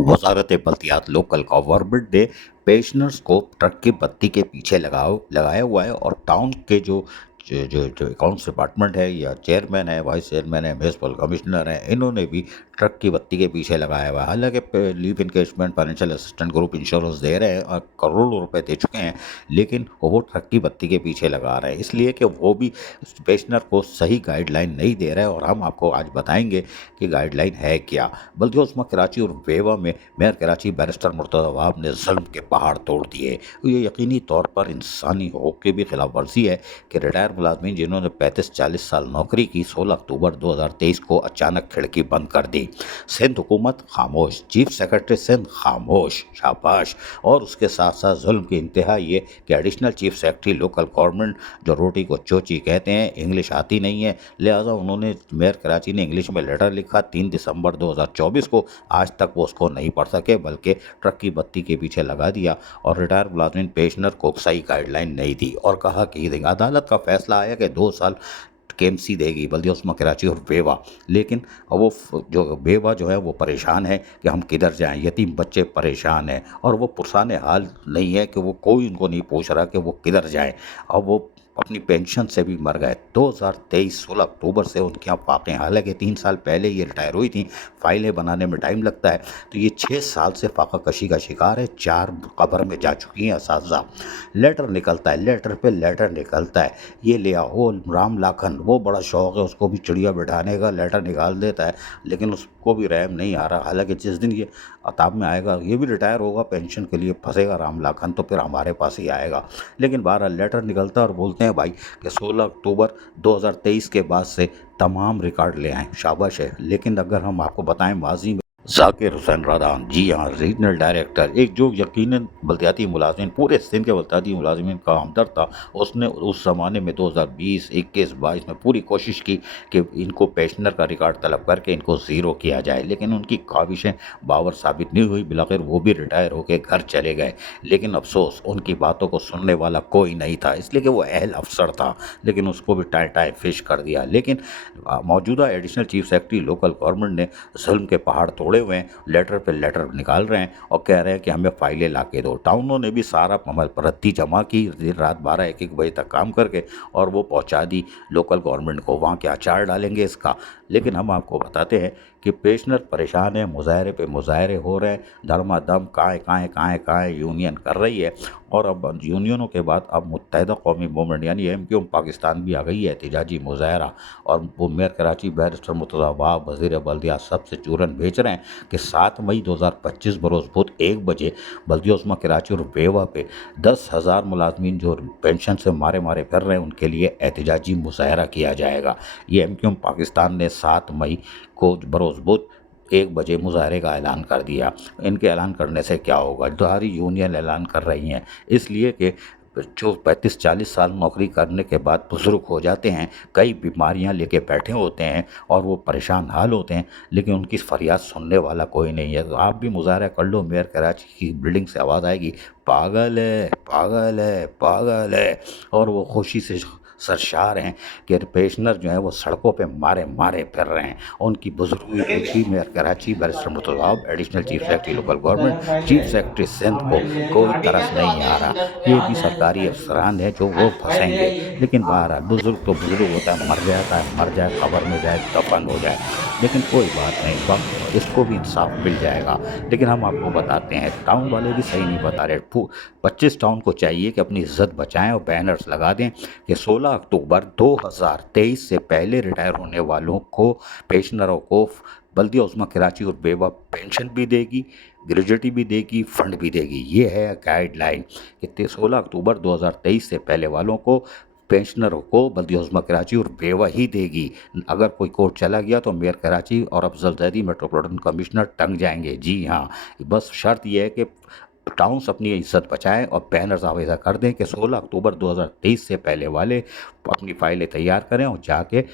वजारत बल्दियात local government ने pensioners को truck की बत्ती के पीछे लगाया हुआ है, और टाउन के जो अकाउंट्स डिपार्टमेंट है या चेयरमैन है, वाइस चेयरमैन है, म्यूनसिपल कमिश्नर हैं, इन्होंने भी ट्रक की बत्ती के पीछे लगाया हुआ है। हालांकि leave encashment, financial assistant, group insurance दे रहे हैं और करोड़ों रुपए दे चुके हैं, लेकिन वो ट्रक की बत्ती के पीछे लगा रहे हैं, इसलिए कि वो भी पेंशनर को सही गाइडलाइन नहीं दे रहे हैं। और हम आपको आज बताएंगे कि गाइडलाइन है क्या। बल्कि उसमें कराची और वेवा में मेयर कराची बैरिस्टर मुर्तज़ा वहाब ने जुल्म के पहाड़ तोड़ दिए। ये यकीनी तौर पर इंसानी हकूक़ की भी खिलाफ वर्जी है कि रिटायर मुलाजमीन जिन्होंने 35-40 साल नौकरी की, 16 अक्टूबर 2023 को अचानक खिड़की बंद कर दी। सिंध हुकूमत खामोश, चीफ सेक्रेटरी सिंध खामोश, शाबाश। और उसके साथ साथ जुल्म की इंतहा ये कि additional chief secretary local government, जो रोटी को चोची कहते हैं, इंग्लिश आती नहीं है, लिहाजा उन्होंने, मेयर कराची ने इंग्लिश में लेटर लिखा 3 दिसंबर 2024 को। आज तक वो उसको नहीं पढ़ सके, बल्कि ट्रक की बत्ती के पीछे लगा दिया और रिटायर मुलाजमीन पेंशनर को सही गाइडलाइन नहीं दी, और कहा कि अदालत का फैसला आया कि 2 साल केएमसी देगी, बल्कि उसमें कराची और बेवा। लेकिन अब वो जो बेवा जो है वो परेशान है कि हम किधर जाएं, यतीम बच्चे परेशान हैं, और वो पुरसान हाल नहीं है कि वो कोई उनको नहीं पूछ रहा कि वो किधर जाएं। अब वो अपनी पेंशन से भी मर गए। 2023 16 अक्टूबर से उनके यहाँ फाके हैं। हालांकि 3 साल पहले ये रिटायर हुई थी, फाइलें बनाने में टाइम लगता है, तो ये 6 साल से फाका कशी का शिकार है। 4 कब्र में जा चुकी हैं असातिज़ा। लेटर निकलता है, लेटर पे लेटर निकलता है। ये ले आओ, वो राम लाखन, वो बड़ा शौक है उसको भी चिड़िया बिठाने का, लेटर निकाल देता है, लेकिन उसको भी रहम नहीं आ रहा। हालांकि जिस दिन ये अताब में आएगा, ये भी रिटायर होगा, पेंशन के लिए फंसेगा राम लाखन, तो फिर हमारे पास ही आएगा। लेकिन बहरहाल लेटर निकलता है और बोलते हैं भाई कि 16 अक्टूबर 2023 के बाद से तमाम रिकॉर्ड ले आएँ। शाबाश है। लेकिन अगर हम आपको बताएं, माजी में जाकिर हुसैन रादान, जी हाँ, रीजनल डायरेक्टर, एक जो यकीनन बल्दियाती मुलाजिम, पूरे सिंध के बल्दियाती मुलाजिमीन का हमदर्द था, उसने उस ज़माने में 2020, 21, 22 में पूरी कोशिश की कि इनको पेंशनर का रिकॉर्ड तलब करके इनको ज़ीरो किया जाए, लेकिन उनकी काविशें बावर साबित नहीं हुई। बिलाखिर वो भी रिटायर होकर घर चले गए। लेकिन अफसोस, उनकी बातों को सुनने वाला कोई नहीं था, इसलिए कि वो अहल अफसर था, लेकिन उसको भी टाई टाई फिश कर दिया। लेकिन मौजूदा additional chief secretary local government ने जुल्म के पहाड़ तोड़े हुए हैं, लेटर पे लेटर निकाल रहे हैं और कह रहे हैं कि हमें फाइलें ला के दो। टाउनों ने भी सारा रद्दी जमा की, देर रात 12-1-1 बजे तक काम करके, और वो पहुंचा दी लोकल गवर्नमेंट को। वहाँ क्या अचार डालेंगे इसका। लेकिन हम आपको बताते हैं कि पेंशनर परेशान है, मुजाहरे पे मुजाहरे हो रहे हैं, धर्माधम काएँ काएँ काएँ काएँ यूनियन कर रही है। और अब यूनियनों के बाद अब मुत्तहिदा कौमी मूवमेंट यानी एमक्यूएम पाकिस्तान भी आ गई है, एहतिजाजी मुजाहरा। और वो मेयर कराची बैरिस्टर मुर्तज़ा वहाब, वज़ीर बल्दियात, सबसे चूरन भेज रहे हैं कि 7 मई 2025 बरोज़ बुध 1 बजे बल्दिया उस्मा कराची और बेवा पे 10,000 मुलाजमीन जो पेंशन से मारे मारे फिर रहे हैं, उनके लिए एहतिजाजी मुजाहरा किया जाएगा। ये एमक्यूएम पाकिस्तान ने 7 मई को बरोज़ बुध 1 बजे मुजाहरे का ऐलान कर दिया। इनके ऐलान करने से क्या होगा, सारी यूनियन ऐलान कर रही हैं, इसलिए कि जो 35-40 साल नौकरी करने के बाद बुज़ुर्ग हो जाते हैं, कई बीमारियां लेके बैठे होते हैं और वो परेशान हाल होते हैं, लेकिन उनकी फरियाद सुनने वाला कोई नहीं है। तो आप भी मुजाहरा कर लो, मेयर कराची की बिल्डिंग से आवाज़ आएगी, पागल है, पागल है, पागल है। और वो खुशी से सरशार हैं कि पेंशनर जो हैं वो सड़कों पे मारे मारे फिर रहे हैं। उनकी बुजुर्गी देखी। Mayor Karachi barrister Murtaza Wahab, additional chief secretary local government, chief secretary Sindh को कोई तरस नहीं आ रहा। ये भी सरकारी अफसरान है जो वो फंसेंगे। लेकिन बहरहाल बुजुर्ग तो बुजुर्ग होता है, मर जाता है, मर जाए, कब्र में जाए, दफन हो जाए, लेकिन कोई बात नहीं, वक्त इसको भी इंसाफ मिल जाएगा। लेकिन हम आपको बताते हैं, टाउन वाले भी सही नहीं बता रहे। 25 टाउन को चाहिए कि अपनी इज्जत बचाएं और बैनर्स लगा दें कि 16 अक्टूबर 2023 से पहले रिटायर होने वालों को, पेंशनरों को बल्दिया उस्मा कराची और बेवा पेंशन भी देगी, ग्रेजुएटी भी देगी, फंड भी देगी। ये है गाइडलाइन कि 16 अक्टूबर 2023 से पहले वालों को, पेंशनरों को बल्दिया उस्मा कराची और बेवा ही देगी। अगर कोई कोर्ट चला गया तो मेयर कराची और अफजल जैदी मेट्रोपॉलिटन कमिश्नर टंग जाएंगे। जी हाँ, बस शर्त यह है कि टाउन्स अपनी इज्जत बचाएं और बैनर्स आवेजा कर दें कि 16 अक्टूबर 2023 से पहले वाले अपनी फाइलें तैयार करें और जाके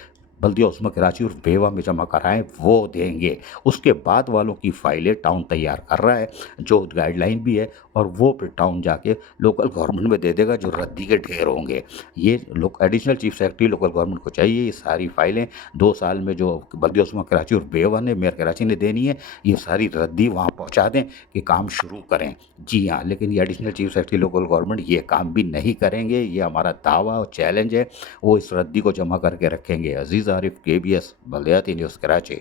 बल्दिया उस्मा कराची और बेवा में जमा कराएं, वो देंगे। उसके बाद वालों की फाइलें टाउन तैयार कर रहा है, जो गाइडलाइन भी है, और वो फिर टाउन जाके लोकल गवर्नमेंट में दे देगा, जो रद्दी के ढेर होंगे। ये लोग additional chief secretary local government को चाहिए, ये सारी फाइलें 2 साल में जो बल्दिया उस्मा कराची और बेवा ने मेयर कराची ने देनी है, ये सारी रद्दी वहाँ पहुँचा दें कि काम शुरू करें। जी हाँ, लेकिन ये additional chief secretary local government ये काम भी नहीं करेंगे। ये हमारा दावा और चैलेंज है, वो इस रद्दी को जमा करके रखेंगे। अजीज़ आरिफ, KBS बल्दियाती न्यूज़, कराची।